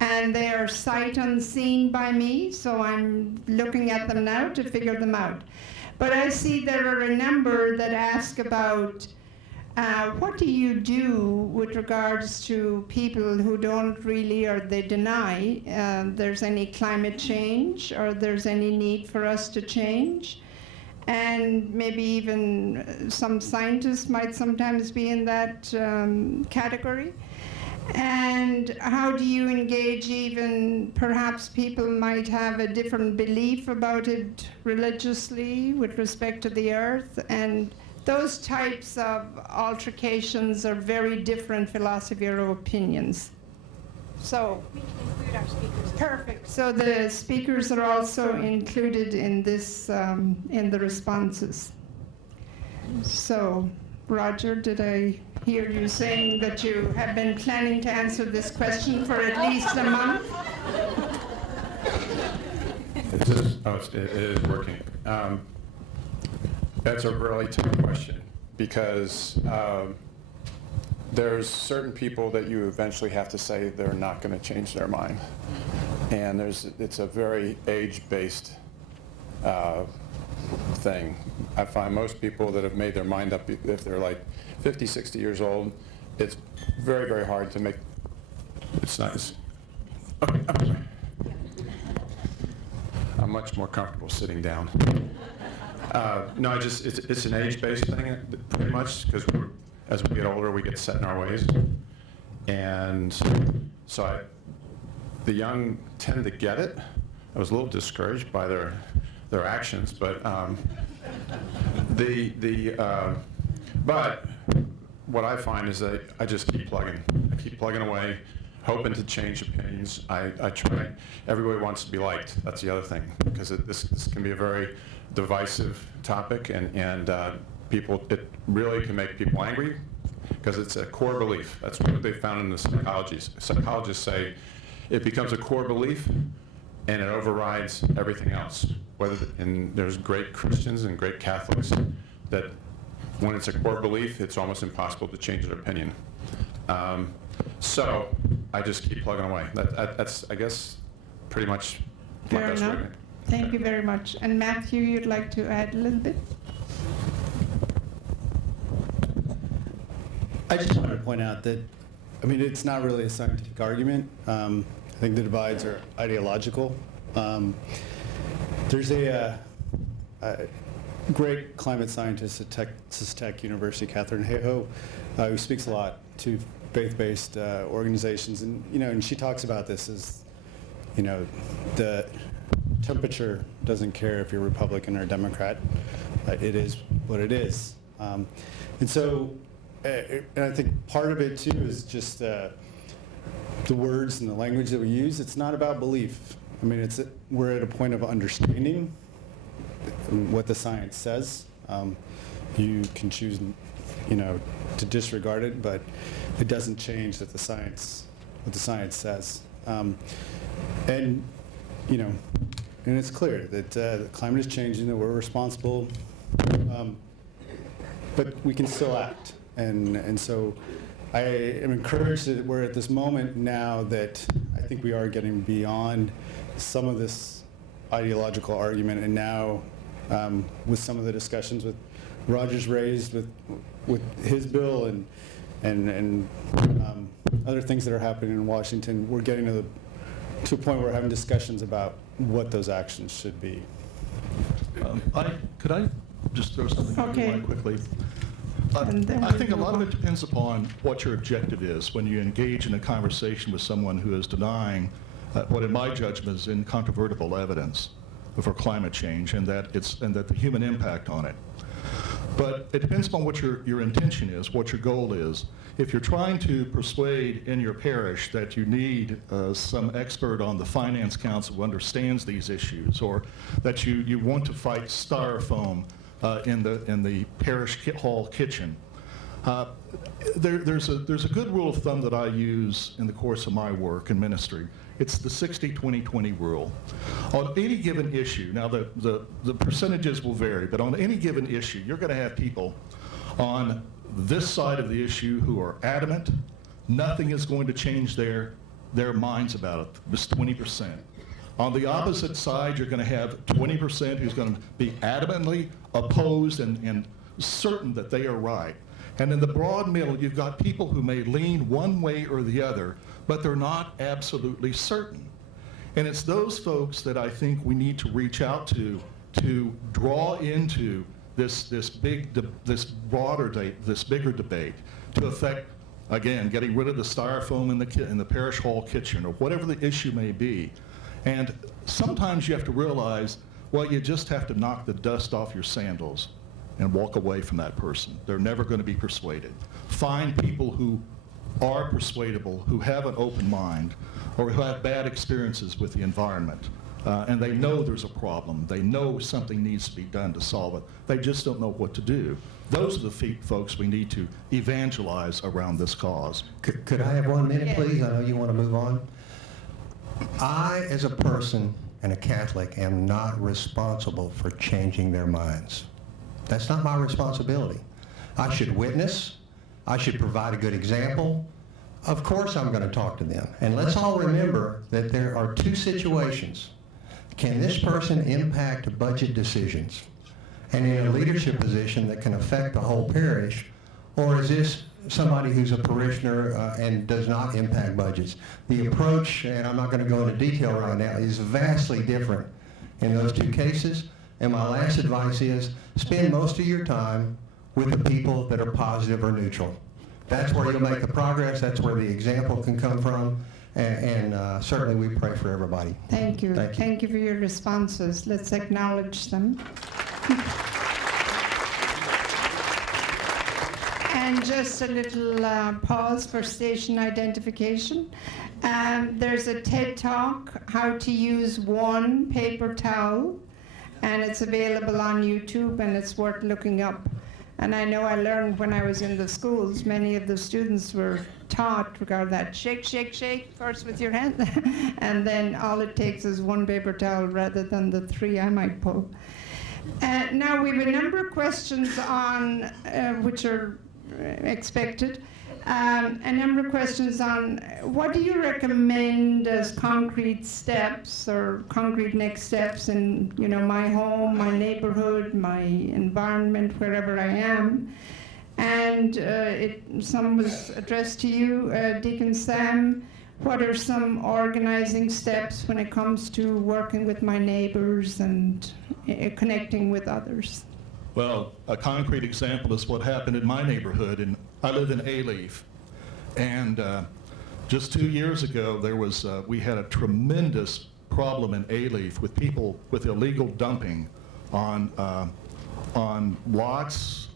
And they are sight unseen by me, so I'm looking at them now to figure them out. But I see there are a number that ask about what do you do with regards to people who don't really, or they deny there's any climate change or there's any need for us to change? And maybe even some scientists might sometimes be in that category. And how do you engage even, perhaps people might have a different belief about it religiously with respect to the earth, and those types of altercations are very different philosophy or opinions. So, we can include our speakers. Perfect. So the speakers are also included in this, in the responses. So, Roger, did I hear you saying that you have been planning to answer this question for at least a month? It is working. That's a really tough question, because there's certain people that you eventually have to say they're not going to change their mind. And it's a very age-based thing. I find most people that have made their mind up, if they're like 50, 60 years old, it's very, very hard to make. It's nice. Okay, I'm sorry. I'm much more comfortable sitting down. No, it's an age-based thing, pretty much, because as we get older, we get set in our ways. And so the young tend to get it. I was a little discouraged by their actions, but but what I find is that I just keep plugging. I keep plugging away, hoping to change opinions. I try. Everybody wants to be liked. That's the other thing, because this can be a very divisive topic, and people, it really can make people angry, because it's a core belief. That's what they found in the psychology. Psychologists say it becomes a core belief, and it overrides everything else. And there's great Christians and great Catholics that when it's a core belief, it's almost impossible to change their opinion. So I just keep plugging away. That's, I guess, pretty much my Fair best enough. way. Thank you very much. And Matthew, you'd like to add a little bit? I just wanted to point out that, I mean, it's not really a scientific argument. I think the divides are ideological. There's a great climate scientist at Texas Tech University, Catherine Hayhoe, who speaks a lot to faith-based organizations, and she talks about this as, the temperature doesn't care if you're Republican or Democrat. It is what it is. And so, and I think part of it too is just the words and the language that we use. It's not about belief. I mean, we're at a point of understanding what the science says. You can choose, to disregard it, but it doesn't change what the science says. And it's clear that the climate is changing, that we're responsible, but we can still act. And so I am encouraged that we're at this moment now that I think we are getting beyond some of this ideological argument, and now with some of the discussions with Roger's raised with his bill and other things that are happening in Washington, we're getting to a point where we're having discussions about what those actions should be. Could I just throw something in Okay. really quickly? And then I we'll think a move lot of on. it depends upon what your objective is when you engage in a conversation with someone who is denying what, in my judgment, is incontrovertible evidence for climate change and that the human impact on it. But it depends upon what your intention is, what your goal is. If you're trying to persuade in your parish that you need some expert on the finance council who understands these issues, or that you want to fight styrofoam in the parish hall kitchen, there's a good rule of thumb that I use in the course of my work and ministry. It's the 60-20-20 rule. On any given issue, now the percentages will vary, but on any given issue, you're going to have people on this side of the issue who are adamant. Nothing is going to change their minds about it. This 20%. On the opposite side, you're going to have 20% who's going to be adamantly opposed and certain that they are right. And in the broad middle, you've got people who may lean one way or the other, but they're not absolutely certain. And it's those folks that I think we need to reach out to draw into this bigger debate to affect, again, getting rid of the styrofoam in the parish hall kitchen or whatever the issue may be. And sometimes you have to realize, well, you just have to knock the dust off your sandals and walk away from that person. They're never going to be persuaded. Find people who are persuadable, who have an open mind, or who have bad experiences with the environment. And they know there's a problem. They know something needs to be done to solve it. They just don't know what to do. Those are the folks we need to evangelize around this cause. Could I have 1 minute, please? I know you want to move on. I, as a person and a Catholic, am not responsible for changing their minds. That's not my responsibility. I should witness. I should provide a good example. Of course I'm going to talk to them. And let's all remember that there are two situations. Can this person impact budget decisions and in a leadership position that can affect the whole parish, or is this somebody who's a parishioner and does not impact budgets? The approach, and I'm not going to go into detail right now, is vastly different in those two cases. And my last advice is spend most of your time with the people that are positive or neutral. That's where you'll make the progress. That's where the example can come from. And certainly we pray for everybody. Thank you. Thank you. Thank you for your responses. Let's acknowledge them. And just a little pause for station identification. There's a TED Talk, How to Use One Paper Towel, and it's available on YouTube, and it's worth looking up. And I know I learned when I was in the schools, many of the students were taught regarding that shake, shake, shake, first with your hand, and then all it takes is one paper towel rather than the three I might pull. Now we have a number of questions on, which are expected. A number of questions on what do you recommend as concrete steps or concrete next steps in, my home, my neighborhood, my environment, wherever I am. And some was addressed to you, Deacon Sam. What are some organizing steps when it comes to working with my neighbors and connecting with others? Well, a concrete example is what happened in my neighborhood, and I live in Alief, and just 2 years ago we had a tremendous problem in Alief with people with illegal dumping on on lots,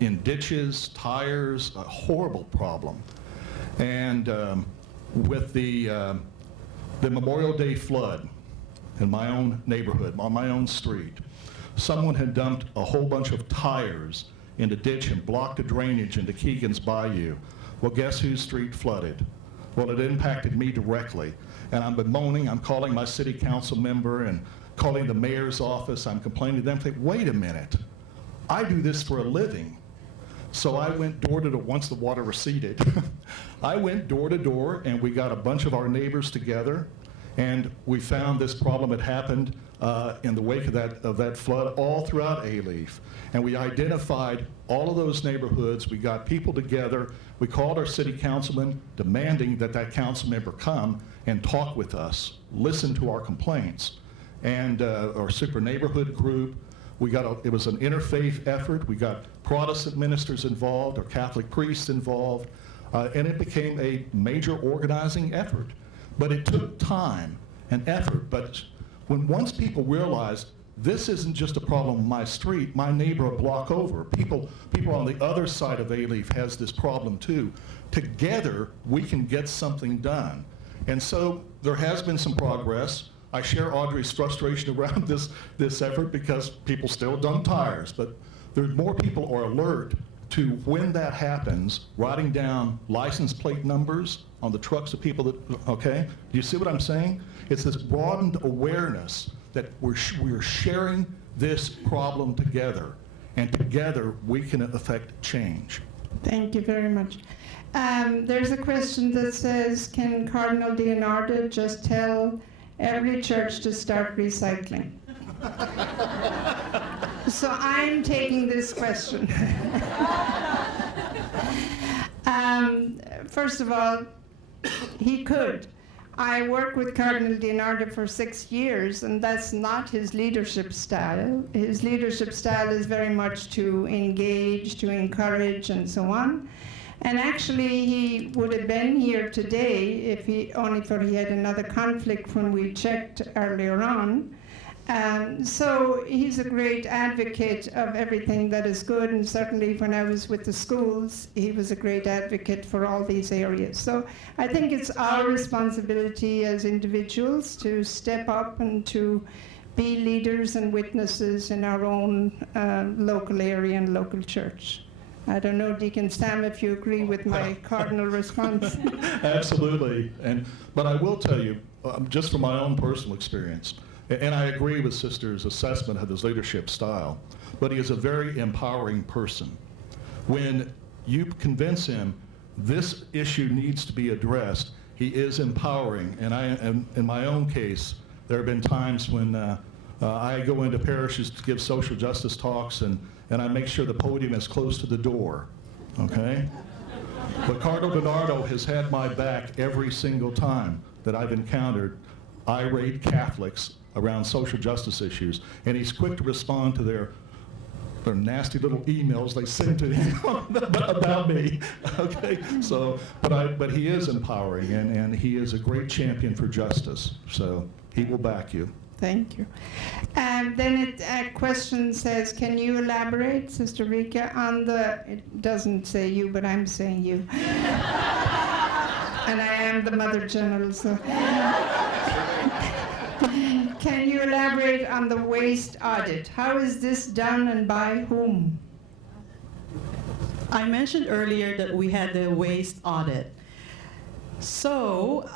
in ditches, tires, a horrible problem. And with the Memorial Day flood in my own neighborhood, on my own street, someone had dumped a whole bunch of tires in the ditch and blocked the drainage into Keegan's Bayou. Well, guess whose street flooded? Well, it impacted me directly. And I'm bemoaning, I'm calling my city council member and calling the mayor's office, I'm complaining to them, thinking, wait a minute, I do this for a living. So I went door to door, once the water receded, I went door to door and we got a bunch of our neighbors together and we found this problem had happened in the wake of that flood all throughout Alief. And we identified all of those neighborhoods, we got people together, we called our city councilman demanding that that council member come and talk with us, listen to our complaints. And our super neighborhood group, it was an interfaith effort. We got Protestant ministers involved, or Catholic priests involved, and it became a major organizing effort. But it took time and effort. But once people realized this isn't just a problem on my street, my neighbor a block over, people on the other side of Alief has this problem too. Together, we can get something done. And so there has been some progress. I share Audrey's frustration around this effort because people still dump tires, but more people are alert to when that happens, writing down license plate numbers on the trucks of people that, okay? Do you see what I'm saying? It's this broadened awareness that we're sharing this problem together, and together we can affect change. Thank you very much. There's a question that says, can Cardinal Leonardo just tell every church to start recycling? So I'm taking this question. First of all, he could. I worked with Cardinal Leonardo for 6 years, and that's not his leadership style. His leadership style is very much to engage, to encourage, and so on. And actually, he would have been here today if he had another conflict when we checked earlier on. So he's a great advocate of everything that is good, and certainly when I was with the schools, he was a great advocate for all these areas. So I think it's our responsibility as individuals to step up and to be leaders and witnesses in our own local area and local church. I don't know, Deacon Sam, if you agree with my cardinal response. Absolutely. But I will tell you, just from my own personal experience, and I agree with Sister's assessment of his leadership style, but he is a very empowering person. When you convince him this issue needs to be addressed, he is empowering. And in my own case, there have been times when I go into parishes to give social justice talks, and I make sure the podium is close to the door, okay? But Cardinal Leonardo has had my back every single time that I've encountered irate Catholics around social justice issues, and he's quick to respond to their nasty little emails they send to him about me. Okay, so but he is empowering, and he is a great champion for justice. So he will back you. Thank you. And then a question says, can you elaborate, Sister Rika, on it doesn't say you, but I'm saying you. And I am the Mother General, so. Can you elaborate on the waste audit? How is this done and by whom? I mentioned earlier that we had the waste audit. So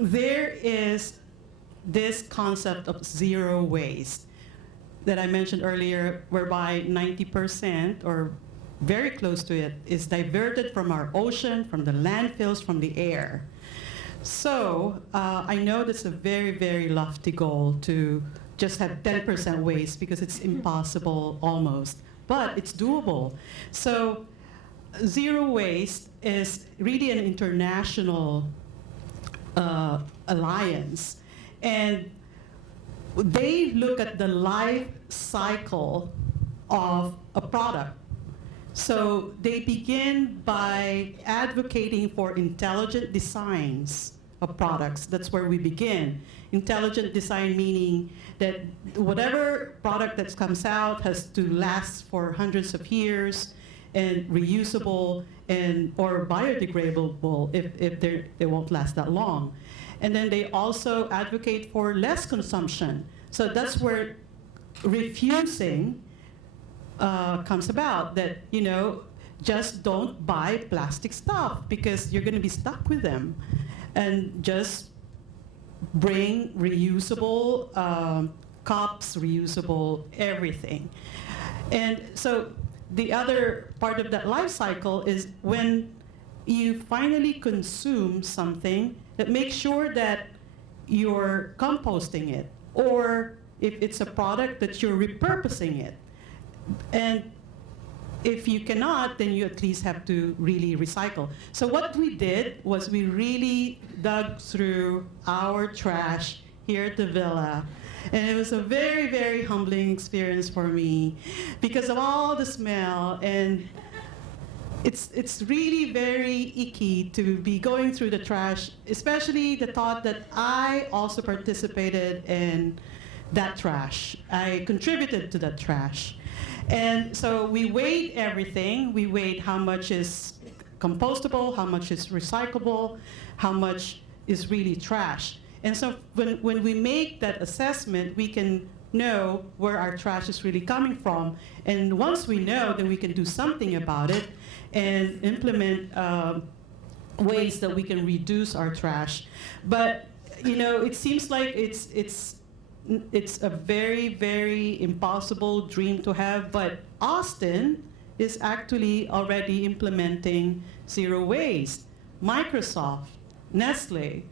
there is this concept of zero waste that I mentioned earlier, whereby 90% or very close to it is diverted from our ocean, from the landfills, from the air. So I know that's a very, very lofty goal to just have 10% waste, because it's impossible almost, but it's doable. So zero waste is really an international alliance, and they look at the life cycle of a product. So they begin by advocating for intelligent designs of products. That's where we begin. Intelligent design meaning that whatever product that comes out has to last for hundreds of years and reusable and or biodegradable if they won't last that long. And then they also advocate for less consumption. So that's where refusing comes about, that, you know, just don't buy plastic stuff because you're going to be stuck with them. And just bring reusable cups, reusable everything. And so the other part of that life cycle is when you finally consume something, that make sure that you're composting it, or if it's a product that you're repurposing it. And if you cannot, then you at least have to really recycle. So what we did was we really dug through our trash here at the villa. And it was a very, very humbling experience for me because of all the smell. And it's really very icky to be going through the trash, especially the thought that I also participated in that trash. I contributed to that trash. And so we weighed everything. We weighed how much is compostable, how much is recyclable, how much is really trash. And so when we make that assessment, we can know where our trash is really coming from. And once we know, then we can do something about it and implement ways that we can reduce our trash. But, you know, it seems like it's a very, very impossible dream to have, but Austin is actually already implementing zero waste. Microsoft, Nestle,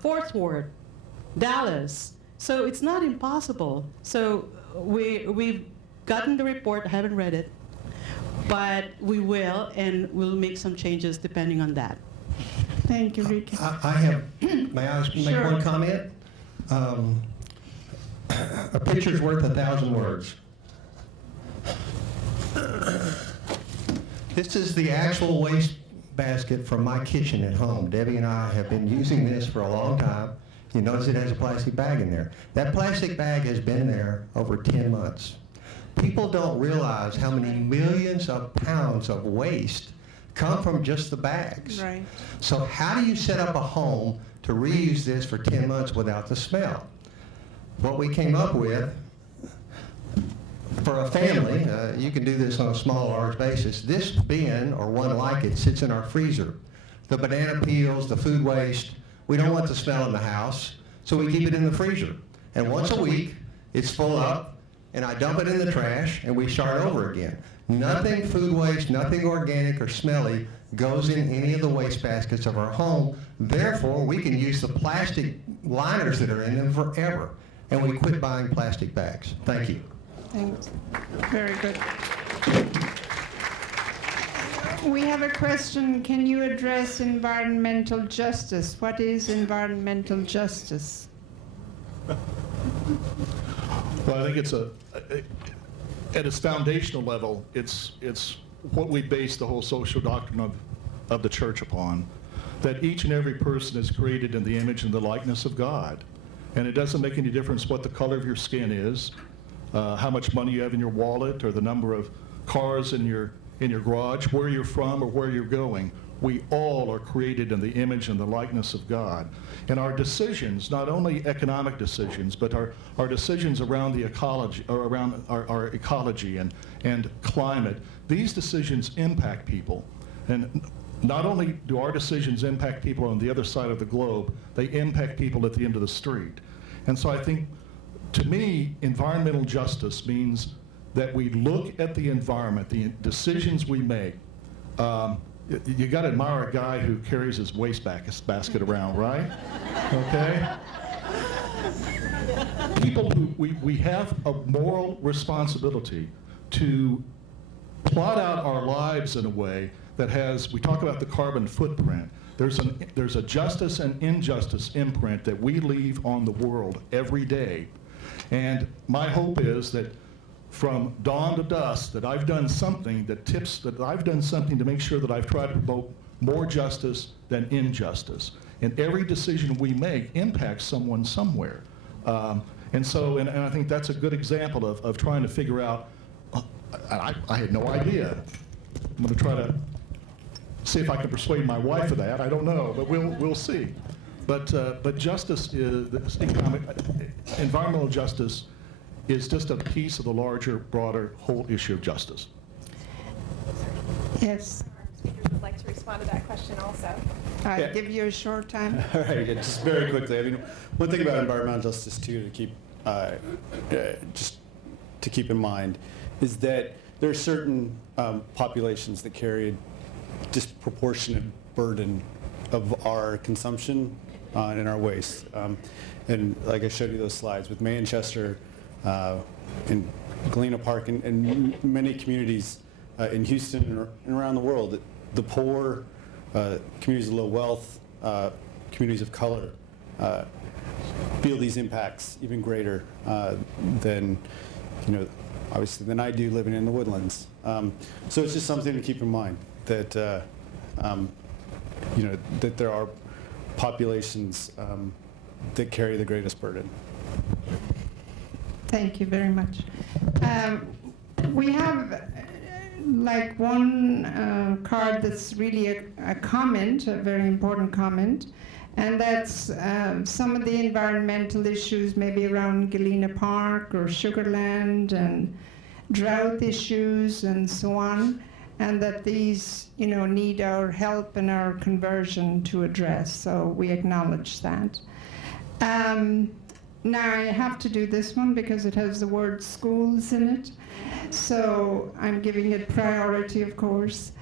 Fourth Ward, Dallas. So it's not impossible. So we've gotten the report, I haven't read it, but we will, and we'll make some changes depending on that. Thank you, Rika. I have, may I make Sure. one comment? A picture's worth 1,000 words. This is the actual waste basket from my kitchen at home. Debbie and I have been using this for a long time. You notice it has a plastic bag in there. That plastic bag has been there over 10 months. People don't realize how many millions of pounds of waste come from just the bags. Right. So how do you set up a home to reuse this for 10 months without the smell? What we came up with, for a family, you can do this on a small or large basis. This bin, or one like it, sits in our freezer. The banana peels, the food waste, we don't want the smell in the house, so we keep it in the freezer. And once a week, it's full up, and I dump it in the trash, and we start over again. Nothing food waste, nothing organic or smelly goes in any of the waste baskets of our home. Therefore, we can use the plastic liners that are in them forever. And we quit buying plastic bags. Thank you. Thanks. Very good. We have a question. Can you address environmental justice? What is environmental justice? Well, I think it's at its foundational level, it's what we base the whole social doctrine of the church upon, that each and every person is created in the image and the likeness of God. And it doesn't make any difference what the color of your skin is, how much money you have in your wallet, or the number of cars in your garage, where you're from or where you're going. We all are created in the image and the likeness of God. And our decisions, not only economic decisions, but our decisions around the ecology, or around our ecology and climate, these decisions impact people. And not only do our decisions impact people on the other side of the globe, they impact people at the end of the street. And so I think, to me, environmental justice means that we look at the environment, the decisions we make. You got to admire a guy who carries his waste basket around, right? Okay? People who, we have a moral responsibility to plot out our lives in a way that has, we talk about the carbon footprint. There's a justice and injustice imprint that we leave on the world every day. And my hope is that from dawn to dusk, that I've done something that I've done something to make sure that I've tried to promote more justice than injustice. And every decision we make impacts someone somewhere. And I think that's a good example of trying to figure out, I had no idea. I'm going to try to see if I can persuade my wife of that. I don't know, but we'll see. But justice is environmental justice is just a piece of the larger, broader whole issue of justice. Yes, Speakers would like to respond to that question also. I'll give you a short time. All right, yeah, just very quickly. I mean, one thing about environmental justice too, to keep just to keep in mind, is that there are certain populations that carry a disproportionate burden of our consumption and our waste. And like I showed you those slides with Manchester, in Galena Park, and many communities in Houston and around the world, the poor, communities of low wealth, communities of color, feel these impacts even greater than, obviously than I do living in the woodlands. So it's just something to keep in mind that, that there are populations that carry the greatest burden. Thank you very much. We have like one card that's really a comment, a very important comment, and that's some of the environmental issues maybe around Galena Park or Sugarland and drought issues and so on, and that these need our help and our conversion to address, so we acknowledge that. Now I have to do this one because it has the word schools in it, so I'm giving it priority, of course.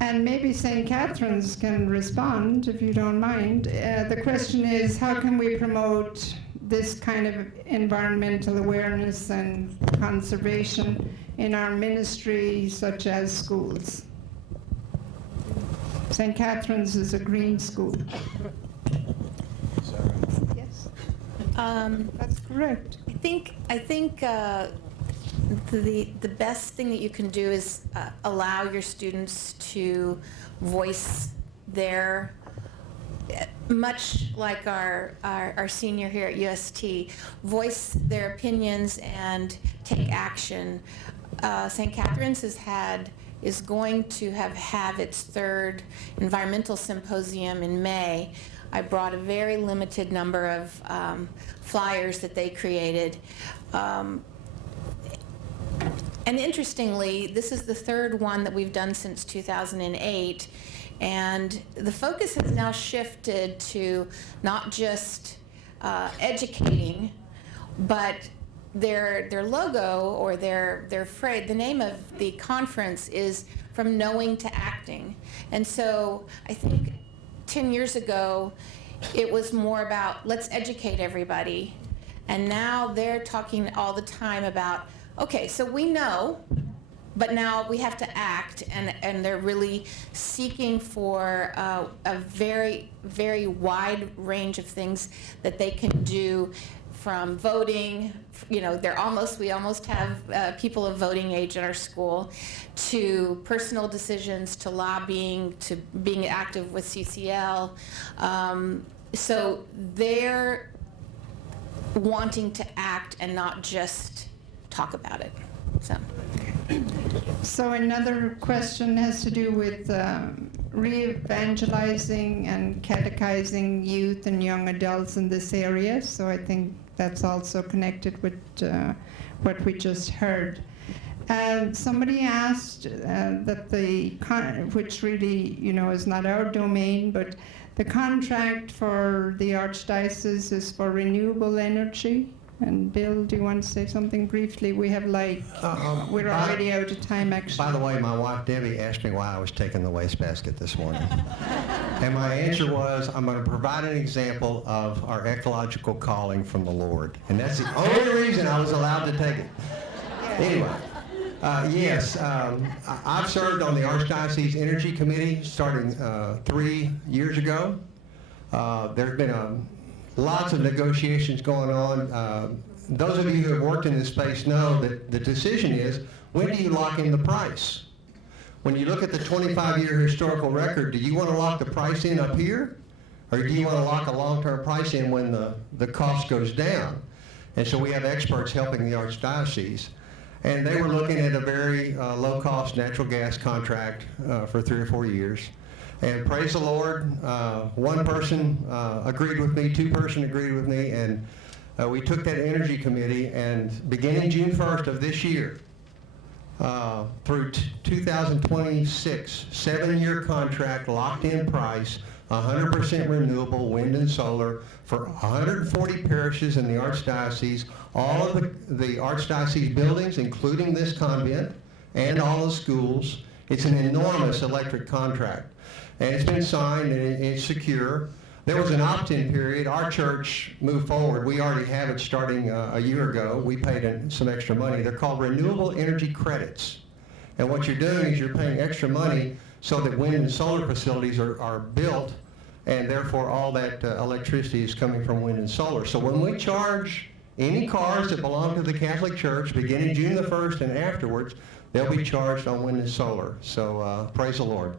And maybe St. Catherine's can respond, if you don't mind. The question is, how can we promote this kind of environmental awareness and conservation in our ministry, such as schools? St. Catherine's is a green school. Yes. That's correct. I think the best thing that you can do is allow your students to voice their, much like our senior here at UST, voice their opinions and take action. St. Catherine's is going to have its third environmental symposium in May. I brought a very limited number of flyers that they created. And interestingly, this is the third one that we've done since 2008, and the focus has now shifted to not just educating, but their logo or their phrase, the name of the conference is From Knowing to Acting. And so I think 10 years ago, it was more about let's educate everybody. And now they're talking all the time about, okay, so we know, but now we have to act, and they're really seeking for a very, very wide range of things that they can do, from voting, we almost have people of voting age at our school, to personal decisions, to lobbying, to being active with CCL. So they're wanting to act and not just talk about it. So another question has to do with re-evangelizing and catechizing youth and young adults in this area. So I think that's also connected with what we just heard. Somebody asked that which really, is not our domain, but the contract for the Archdiocese is for renewable energy. And Bill, do you want to say something briefly? We have we're already out of time, actually. By the way, my wife Debbie asked me why I was taking the wastebasket this morning. And my answer was, I'm going to provide an example of our ecological calling from the Lord. And that's the only reason I was allowed to take it. Anyway, yes, I've served on the Archdiocese Energy Committee starting 3 years ago. There's been lots of negotiations going on. Those of you who have worked in this space know that the decision is, when do you lock in the price? When you look at the 25-year historical record, do you want to lock the price in up here? or do you want to lock a long-term price in when the cost goes down? And so we have experts helping the Archdiocese. And they were looking at a very low-cost natural gas contract for 3 or 4 years. And praise the Lord, one person agreed with me, 2 persons agreed with me, and we took that energy committee, and beginning June 1st of this year, through 2026, 7-year contract, locked-in price, 100% renewable wind and solar for 140 parishes in the Archdiocese, all of the Archdiocese buildings, including this convent, and all the schools. It's an enormous electric contract. And it's been signed and it's secure. There was an opt-in period. Our church moved forward. We already have it starting a year ago. We paid some extra money. They're called renewable energy credits. And what you're doing is you're paying extra money so that wind and solar facilities are built, and therefore all that electricity is coming from wind and solar. So when we charge any cars that belong to the Catholic Church, beginning June the 1st and afterwards, they'll be charged on wind and solar. So praise the Lord.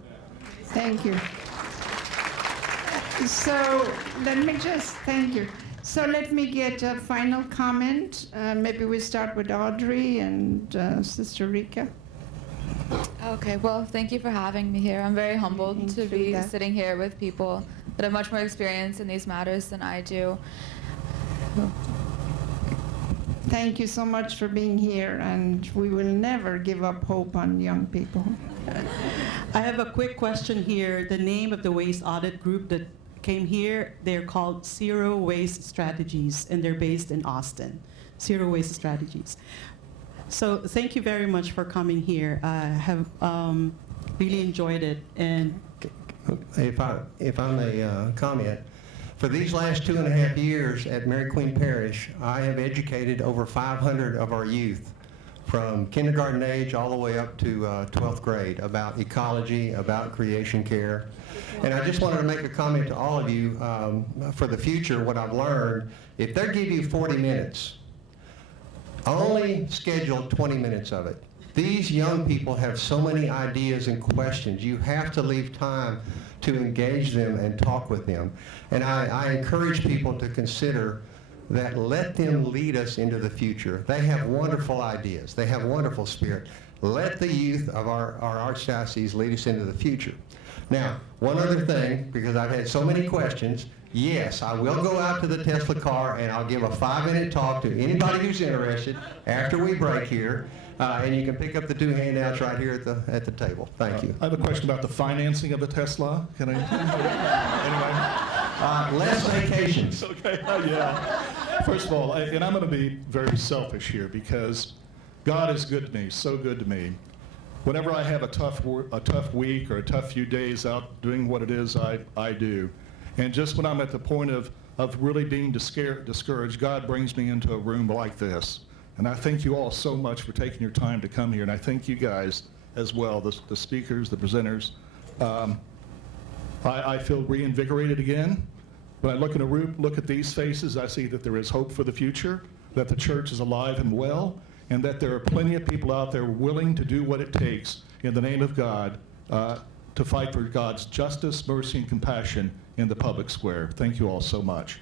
Thank you. So let me just, thank you. So let me get a final comment. Maybe we start with Audrey and Sister Rika. Okay, well, thank you for having me here. I'm very humbled to be that. sitting here with people that have much more experience in these matters than I do. Thank you so much for being here, and we will never give up hope on young people. I have a quick question here. The name of the waste audit group that came here, they're called Zero Waste Strategies, and they're based in Austin. Zero Waste Strategies. So thank you very much for coming here. I have really enjoyed it. And If I may comment, for these last 2.5 years at Mary Queen Parish, I have educated over 500 of our youth from kindergarten age all the way up to 12th grade about ecology, about creation care. And I just wanted to make a comment to all of you for the future, what I've learned. If they give you 40 minutes, only schedule 20 minutes of it. These young people have so many ideas and questions. You have to leave time to engage them and talk with them. And I encourage people to consider that, let them lead us into the future. They have wonderful ideas. They have wonderful spirit. Let the youth of our Archdiocese lead us into the future. Now, one other thing, because I've had so many questions, yes, I will go out to the Tesla car and I'll give a 5-minute talk to anybody who's interested after we break here. And you can pick up the 2 handouts right here at the table. Thank you. I have a question about the financing of the Tesla. Can I? Anyway. Less vacations. Okay. Yeah. First of all, and I'm going to be very selfish here because God is good to me, so good to me. Whenever I have a tough week or a tough few days out doing what it is I do, and just when I'm at the point of really being discouraged, God brings me into a room like this. And I thank you all so much for taking your time to come here, and I thank you guys as well, the speakers, the presenters. I feel reinvigorated again. When I look in a room, look at these faces, I see that there is hope for the future, that the church is alive and well, and that there are plenty of people out there willing to do what it takes in the name of God to fight for God's justice, mercy, and compassion in the public square. Thank you all so much.